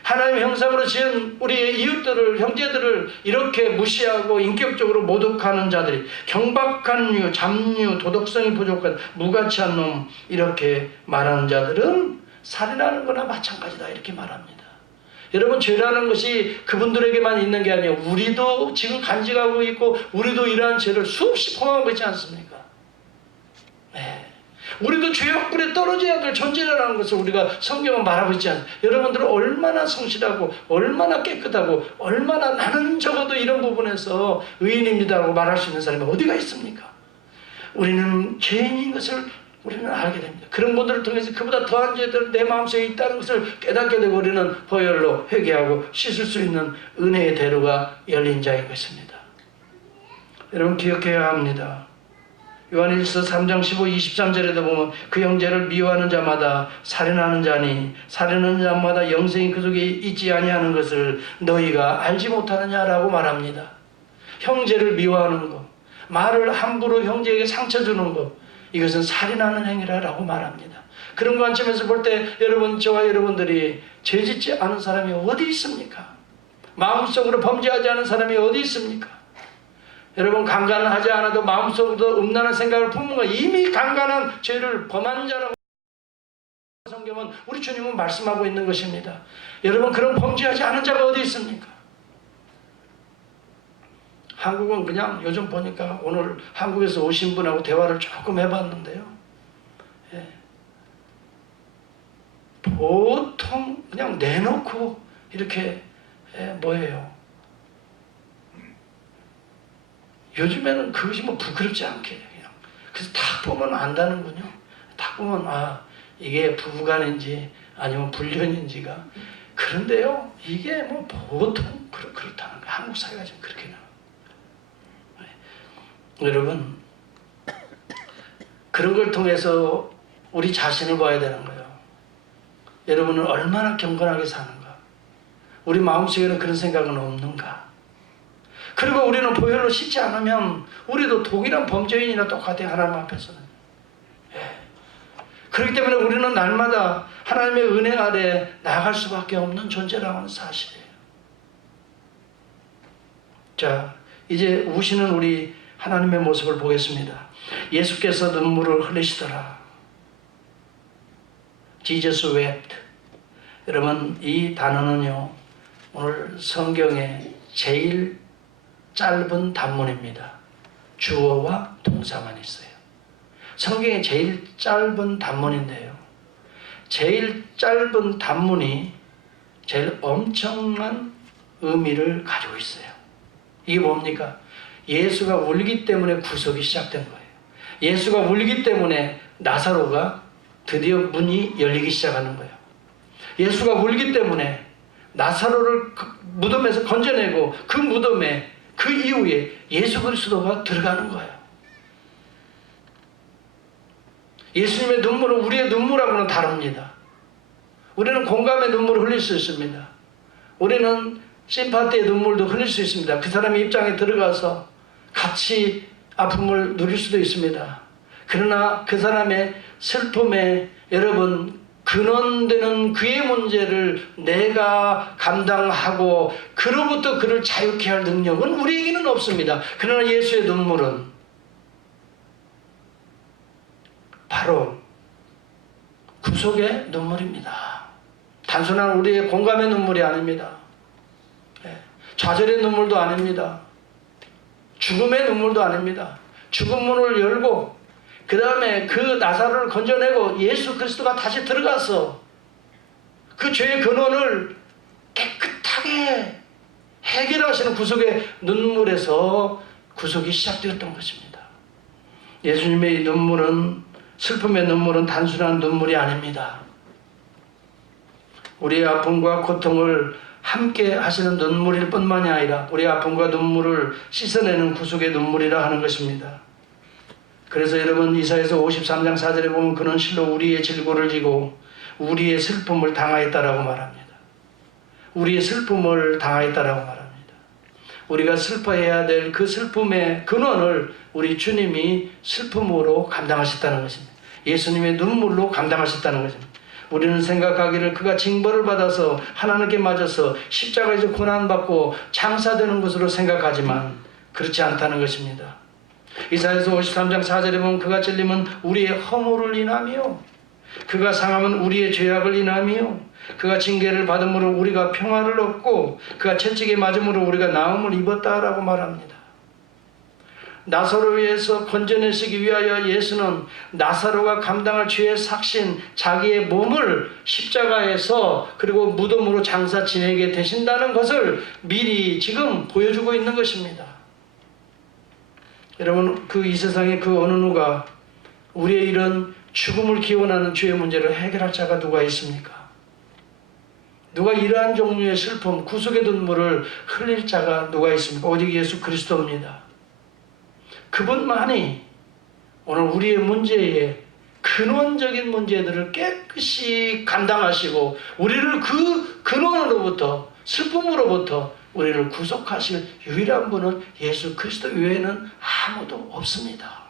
하나님의 형상으로 지은 우리의 이웃들을, 형제들을 이렇게 무시하고 인격적으로 모독하는 자들이, 경박한 류, 잡류, 도덕성이 부족한 무가치한 놈, 이렇게 말하는 자들은 살인하는 거나 마찬가지다, 이렇게 말합니다. 여러분, 죄라는 것이 그분들에게만 있는 게 아니에요. 우리도 지금 간직하고 있고, 우리도 이러한 죄를 수없이 범하고 있지 않습니까? 네. 우리도 죄악불에 떨어져야 될 존재라는 것을 우리가 성경은 말하고 있지 않습니까? 여러분들은 얼마나 성실하고, 얼마나 깨끗하고, 얼마나 나는 적어도 이런 부분에서 의인입니다라고 말할 수 있는 사람이 어디가 있습니까? 우리는 죄인인 것을 우리는 알게 됩니다. 그런 분들을 통해서 그보다 더한 죄들은 내 마음속에 있다는 것을 깨닫게 되고, 우리는 보혈로 회개하고 씻을 수 있는 은혜의 대로가 열린 자인 것입니다. 여러분, 기억해야 합니다. 요한일서 3장 15, 23절에도 보면 그 형제를 미워하는 자마다 살인하는 자니, 살인하는 자마다 영생이 그 속에 있지 아니하는 것을 너희가 알지 못하느냐라고 말합니다. 형제를 미워하는 것, 말을 함부로 형제에게 상처 주는 것, 이것은 살인하는 행위라고 말합니다. 그런 관점에서 볼 때 여러분, 저와 여러분들이 죄짓지 않은 사람이 어디 있습니까? 마음속으로 범죄하지 않은 사람이 어디 있습니까? 여러분, 강간하지 않아도 마음속으로 음란한 생각을 품은 거, 이미 강간한 죄를 범한 자라고 성경은, 우리 주님은 말씀하고 있는 것입니다. 여러분, 그런 범죄하지 않은 자가 어디 있습니까? 한국은 그냥 요즘 보니까, 오늘 한국에서 오신 분하고 대화를 조금 해봤는데요, 예, 보통 그냥 내놓고 이렇게 뭐예요? 요즘에는 그것이 뭐 부끄럽지 않게 그냥, 그래서 딱 보면 안다는군요. 딱 보면 이게 부부간인지 아니면 불륜인지가. 그런데요, 이게 뭐 보통 그렇다는 거예요. 한국 사회가 지금 그렇게 나와요. 여러분, 그런 걸 통해서 우리 자신을 봐야 되는 거예요. 여러분은 얼마나 경건하게 사는가? 우리 마음속에는 그런 생각은 없는가? 그리고 우리는 보혈로 씻지 않으면 우리도 동일한 범죄인이나 똑같아요, 하나님 앞에서는. 예. 그렇기 때문에 우리는 날마다 하나님의 은혜 아래 나아갈 수밖에 없는 존재라는 사실이에요. 자, 이제 우시는 우리 하나님의 모습을 보겠습니다. 예수께서 눈물을 흘리시더라. Jesus wept. 여러분, 이 단어는요, 오늘 성경에 제일 짧은 단문입니다. 주어와 동사만 있어요. 성경에 제일 짧은 단문인데요, 제일 짧은 단문이 제일 엄청난 의미를 가지고 있어요. 이게 뭡니까? 예수가 울기 때문에 구속이 시작된 거예요. 예수가 울기 때문에 나사로가 드디어 문이 열리기 시작하는 거예요. 예수가 울기 때문에 나사로를 무덤에서 건져내고, 그 무덤에 그 이후에 예수 그리스도가 들어가는 거예요. 예수님의 눈물은 우리의 눈물하고는 다릅니다. 우리는 공감의 눈물을 흘릴 수 있습니다. 우리는 심파티의 눈물도 흘릴 수 있습니다. 그 사람의 입장에 들어가서 같이 아픔을 누릴 수도 있습니다. 그러나 그 사람의 슬픔에 여러분 근원되는 그의 문제를 내가 감당하고 그로부터 그를 자유케 할 능력은 우리에게는 없습니다. 그러나 예수의 눈물은 바로 구속의 눈물입니다. 단순한 우리의 공감의 눈물이 아닙니다. 좌절의 눈물도 아닙니다. 죽음의 눈물도 아닙니다. 죽은 문을 열고 그 다음에 그 나사로를 건져내고 예수 그리스도가 다시 들어가서 그 죄의 근원을 깨끗하게 해결하시는 구속의 눈물에서 구속이 시작되었던 것입니다. 예수님의 이 눈물은, 슬픔의 눈물은 단순한 눈물이 아닙니다. 우리의 아픔과 고통을 함께 하시는 눈물일 뿐만이 아니라 우리의 아픔과 눈물을 씻어내는 구속의 눈물이라 하는 것입니다. 그래서 여러분, 이사야서 53장 4절에 보면 그는 실로 우리의 질고를 지고 우리의 슬픔을 당하였다라고 말합니다. 우리의 슬픔을 당하였다라고 말합니다. 우리가 슬퍼해야 될 그 슬픔의 근원을 우리 주님이 슬픔으로 감당하셨다는 것입니다. 예수님의 눈물로 감당하셨다는 것입니다. 우리는 생각하기를 그가 징벌을 받아서 하나님께 맞아서 십자가에서 고난받고 장사되는 것으로 생각하지만 그렇지 않다는 것입니다. 이사야서 53장 4절에 보면 그가 찔림은 우리의 허물을 인하며 그가 상함은 우리의 죄악을 인하며 그가 징계를 받음으로 우리가 평화를 얻고 그가 채찍에 맞음으로 우리가 나음을 입었다라고 말합니다. 나사로에서 건져내시기 위하여 예수는 나사로가 감당할 죄의 삭신 자기의 몸을 십자가에서 그리고 무덤으로 장사 지내게 되신다는 것을 미리 지금 보여주고 있는 것입니다. 여러분, 이 세상에 그 어느 누가 우리의 이런 죽음을 기원하는 죄의 문제를 해결할 자가 누가 있습니까? 누가 이러한 종류의 슬픔, 구속의 눈물을 흘릴 자가 누가 있습니까? 오직 예수 그리스도입니다. 그분만이 오늘 우리의 문제에 근원적인 문제들을 깨끗이 감당하시고 우리를 그 근원으로부터, 슬픔으로부터 우리를 구속하실 유일한 분은 예수 그리스도 외에는 아무도 없습니다.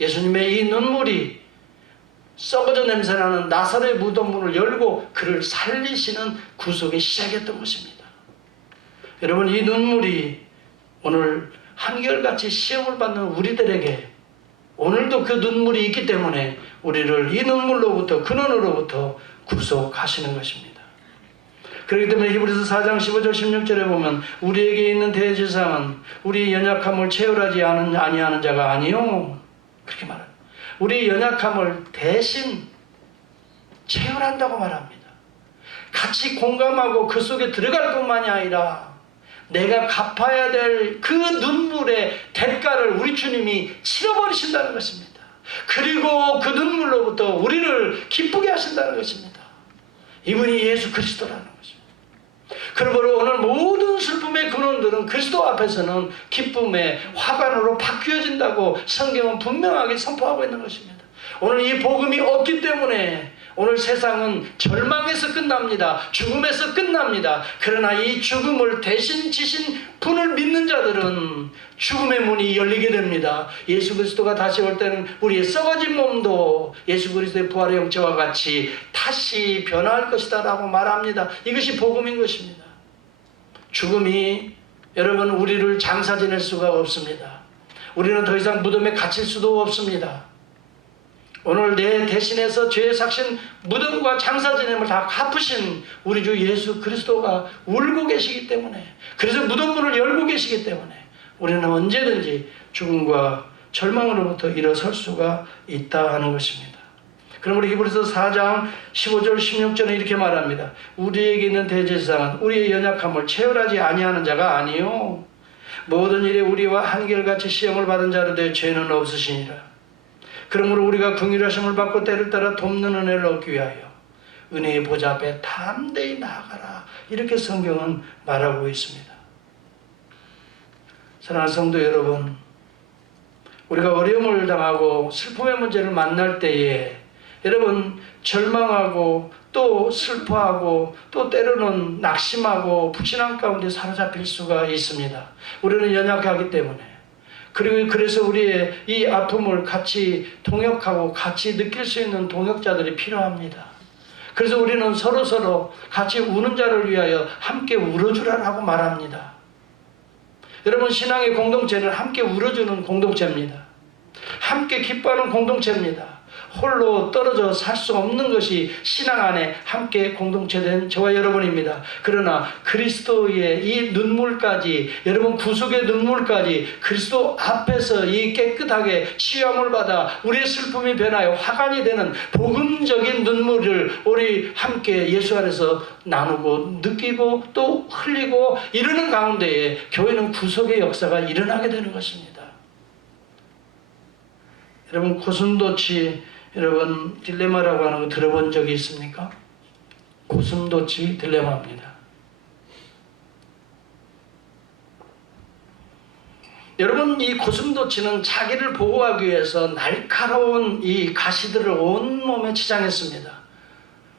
예수님의 이 눈물이 썩어져 냄새나는 나사로의 무덤문을 열고 그를 살리시는 구속의 시작이었던 것입니다. 여러분, 이 눈물이 오늘 한결같이 시험을 받는 우리들에게 오늘도 그 눈물이 있기 때문에 우리를 이 눈물로부터, 근원으로부터 구속하시는 것입니다. 그렇기 때문에 히브리서 4장 15절 16절에 보면 우리에게 있는 대제사장은 우리의 연약함을 체휼하지 아니하는 자가 아니요, 그렇게 말합니다. 우리의 연약함을 대신 체휼한다고 말합니다. 같이 공감하고 그 속에 들어갈 뿐만이 아니라 내가 갚아야 될 그 눈물의 대가를 우리 주님이 치러버리신다는 것입니다. 그리고 그 눈물로부터 우리를 기쁘게 하신다는 것입니다. 이분이 예수 그리스도라는 것입니다. 그러므로 오늘 모든 슬픔의 근원들은 그리스도 앞에서는 기쁨의 화관으로 바뀌어진다고 성경은 분명하게 선포하고 있는 것입니다. 오늘 이 복음이 없기 때문에 오늘 세상은 절망에서 끝납니다. 죽음에서 끝납니다. 그러나 이 죽음을 대신 지신 분을 믿는 자들은 죽음의 문이 열리게 됩니다. 예수 그리스도가 다시 올 때는 우리의 썩어진 몸도 예수 그리스도의 부활의 형체와 같이 다시 변화할 것이다 라고 말합니다. 이것이 복음인 것입니다. 죽음이 여러분 우리를 장사 지낼 수가 없습니다. 우리는 더 이상 무덤에 갇힐 수도 없습니다. 오늘 내 대신해서 죄의 삭신 무덤과 장사 지냄을 다 갚으신 우리 주 예수 그리스도가 울고 계시기 때문에, 그래서 무덤문을 열고 계시기 때문에 우리는 언제든지 죽음과 절망으로부터 일어설 수가 있다 하는 것입니다. 그럼 우리 히브리서 4장 15절 16절은 이렇게 말합니다. 우리에게 있는 대제사장은 우리의 연약함을 체휼하지 아니하는 자가 아니요 모든 일에 우리와 한결같이 시험을 받은 자로 되어 죄는 없으시니라. 그러므로 우리가 긍휼하심을 받고 때를 따라 돕는 은혜를 얻기 위하여 은혜의 보좌 앞에 담대히 나아가라. 이렇게 성경은 말하고 있습니다. 사랑하는 성도 여러분, 우리가 어려움을 당하고 슬픔의 문제를 만날 때에 여러분 절망하고 또 슬퍼하고 또 때로는 낙심하고 불신앙 가운데 사로잡힐 수가 있습니다. 우리는 연약하기 때문에. 그리고 그래서 우리의 이 아픔을 같이 동역하고 같이 느낄 수 있는 동역자들이 필요합니다. 그래서 우리는 서로 같이 우는 자를 위하여 함께 울어주라라고 말합니다. 여러분, 신앙의 공동체는 함께 울어주는 공동체입니다. 함께 기뻐하는 공동체입니다. 홀로 떨어져 살 수 없는 것이 신앙 안에 함께 공동체된 저와 여러분입니다. 그러나 그리스도의 이 눈물까지, 여러분 구속의 눈물까지 그리스도 앞에서 이 깨끗하게 치유함을 받아 우리의 슬픔이 변하여 화관이 되는 복음적인 눈물을 우리 함께 예수 안에서 나누고 느끼고 또 흘리고 이러는 가운데에 교회는 구속의 역사가 일어나게 되는 것입니다. 여러분 고슴도치, 여러분 딜레마라고 하는 거 들어본 적이 있습니까? 고슴도치 딜레마입니다. 여러분 이 고슴도치는 자기를 보호하기 위해서 날카로운 이 가시들을 온몸에 치장했습니다.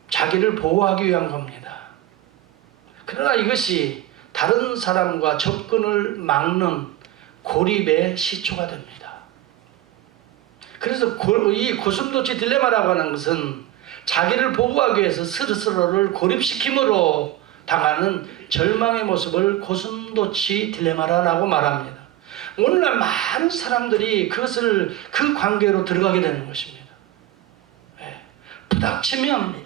자기를 보호하기 위한 겁니다. 그러나 이것이 다른 사람과 접근을 막는 고립의 시초가 됩니다. 그래서 이 고슴도치 딜레마라고 하는 것은 자기를 보호하기 위해서 스스로를 고립시킴으로 당하는 절망의 모습을 고슴도치 딜레마라고 말합니다. 오늘날 많은 사람들이 그것을 그 관계로 들어가게 되는 것입니다. 부닥치면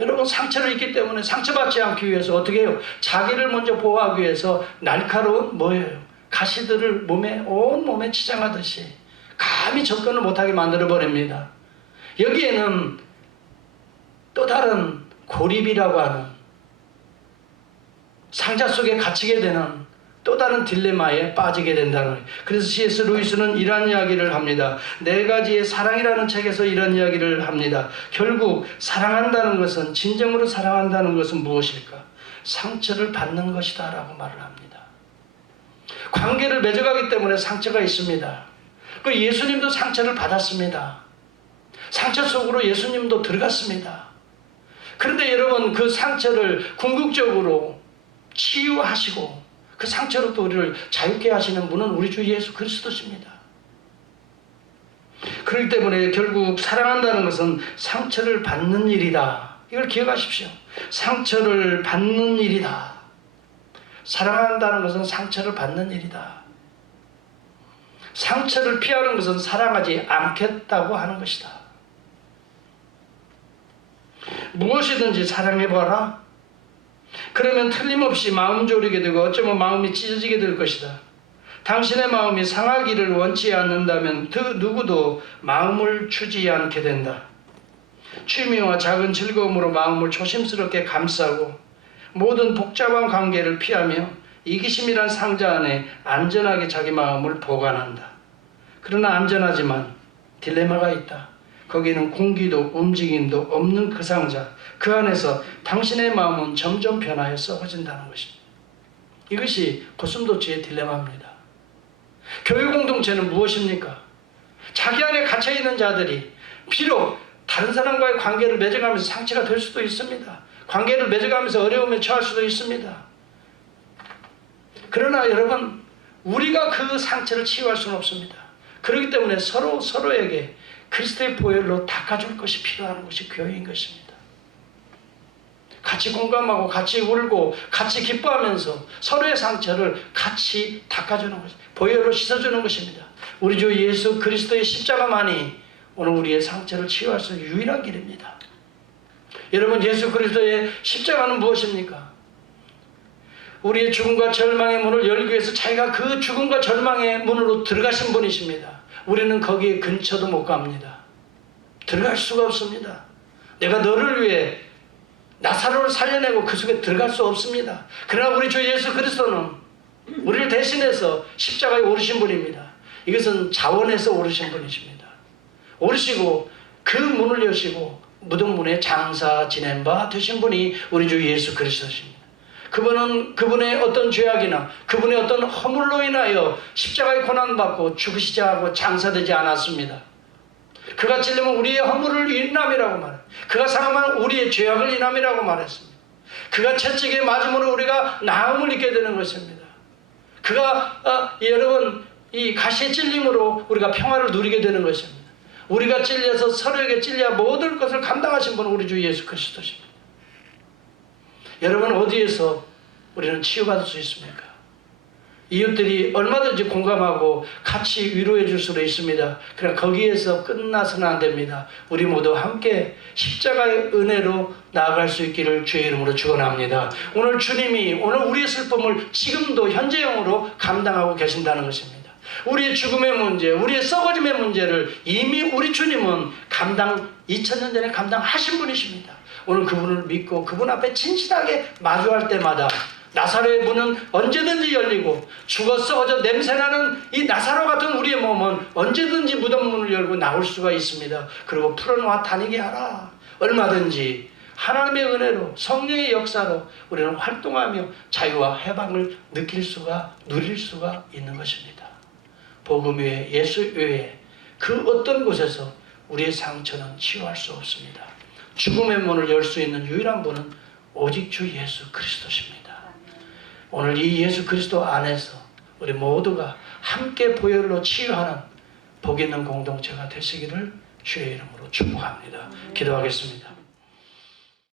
여러분 상처를 입기 때문에 상처받지 않기 위해서 어떻게 해요? 자기를 먼저 보호하기 위해서 날카로운 뭐예요? 가시들을 온몸에 치장하듯이 감히 접근을 못하게 만들어버립니다. 여기에는 또 다른 고립이라고 하는 상자 속에 갇히게 되는 또 다른 딜레마에 빠지게 된다는 거예요. 그래서 C.S. 루이스는 이런 이야기를 합니다. 4가지의 사랑이라는 책에서 이런 이야기를 합니다. 결국 사랑한다는 것은, 진정으로 사랑한다는 것은 무엇일까? 상처를 받는 것이다 라고 말을 합니다. 관계를 맺어가기 때문에 상처가 있습니다. 그 예수님도 상처를 받았습니다. 상처 속으로 예수님도 들어갔습니다. 그런데 여러분 그 상처를 궁극적으로 치유하시고 그 상처로부터 우리를 자유케 하시는 분은 우리 주 예수 그리스도십니다. 그렇기 때문에 결국 사랑한다는 것은 상처를 받는 일이다. 이걸 기억하십시오. 상처를 받는 일이다. 사랑한다는 것은 상처를 받는 일이다. 상처를 피하는 것은 사랑하지 않겠다고 하는 것이다. 무엇이든지 사랑해봐라. 그러면 틀림없이 마음 졸이게 되고 어쩌면 마음이 찢어지게 될 것이다. 당신의 마음이 상하기를 원치 않는다면 그 누구도 마음을 주지 않게 된다. 취미와 작은 즐거움으로 마음을 조심스럽게 감싸고 모든 복잡한 관계를 피하며 이기심이란 상자 안에 안전하게 자기 마음을 보관한다. 그러나 안전하지만 딜레마가 있다. 거기는 공기도 움직임도 없는 그 상자, 그 안에서 당신의 마음은 점점 변하여 썩어진다는 것입니다. 이것이 고슴도치의 딜레마입니다. 교회 공동체는 무엇입니까? 자기 안에 갇혀있는 자들이 비록 다른 사람과의 관계를 맺어가면서 상처가 될 수도 있습니다. 관계를 맺어가면서 어려움에 처할 수도 있습니다. 그러나 여러분, 우리가 그 상처를 치유할 수는 없습니다. 그렇기 때문에 서로에게 그리스도의 보혈로 닦아줄 것이 필요한 것이 교회인 것입니다. 같이 공감하고 같이 울고 같이 기뻐하면서 서로의 상처를 같이 닦아주는 것입니다. 보혈로 씻어주는 것입니다. 우리 주 예수 그리스도의 십자가만이 오늘 우리의 상처를 치유할 수 있는 유일한 길입니다. 여러분, 예수 그리스도의 십자가는 무엇입니까? 우리의 죽음과 절망의 문을 열기 위해서 자기가 그 죽음과 절망의 문으로 들어가신 분이십니다. 우리는 거기에 근처도 못 갑니다. 들어갈 수가 없습니다. 내가 너를 위해 나사로를 살려내고 그 속에 들어갈 수 없습니다. 그러나 우리 주 예수 그리스도는 우리를 대신해서 십자가에 오르신 분입니다. 이것은 자원에서 오르신 분이십니다. 오르시고 그 문을 여시고 무덤문에 장사 지낸 바 되신 분이 우리 주 예수 그리스도십니다. 그분은 그분의 어떤 죄악이나 그분의 어떤 허물로 인하여 십자가에 고난받고 죽으시자 하고 장사되지 않았습니다. 그가 찔리면 우리의 허물을 인함이라고 말해요. 그가 상하면 우리의 죄악을 인함이라고 말했습니다. 그가 채찍에 맞음으로 우리가 나음을 입게 되는 것입니다. 그가 여러분 이 가시의 찔림으로 우리가 평화를 누리게 되는 것입니다. 우리가 찔려서 서로에게 찔려 모든 것을 감당하신 분은 우리 주 예수 그리스도십니다. 여러분, 어디에서 우리는 치유받을 수 있습니까? 이웃들이 얼마든지 공감하고 같이 위로해 줄 수도 있습니다. 그러나 거기에서 끝나서는 안 됩니다. 우리 모두 함께 십자가의 은혜로 나아갈 수 있기를 주의 이름으로 축원합니다. 오늘 주님이 오늘 우리의 슬픔을 지금도 현재형으로 감당하고 계신다는 것입니다. 우리의 죽음의 문제, 우리의 썩어짐의 문제를 이미 우리 주님은 2000년 전에 감당하신 분이십니다. 오늘 그분을 믿고 그분 앞에 진실하게 마주할 때마다 나사로의 문은 언제든지 열리고 죽어 썩어져 냄새나는 이 나사로 같은 우리의 몸은 언제든지 무덤 문을 열고 나올 수가 있습니다. 그리고 풀어놓아 다니게 하라. 얼마든지 하나님의 은혜로 성령의 역사로 우리는 활동하며 자유와 해방을 누릴 수가 있는 것입니다. 복음 외에 예수 외에 그 어떤 곳에서 우리의 상처는 치유할 수 없습니다. 죽음의 문을 열 수 있는 유일한 분은 오직 주 예수 그리스도십니다. 오늘 이 예수 그리스도 안에서 우리 모두가 함께 보혈로 치유하는 복 있는 공동체가 되시기를 주의 이름으로 축복합니다. 기도하겠습니다.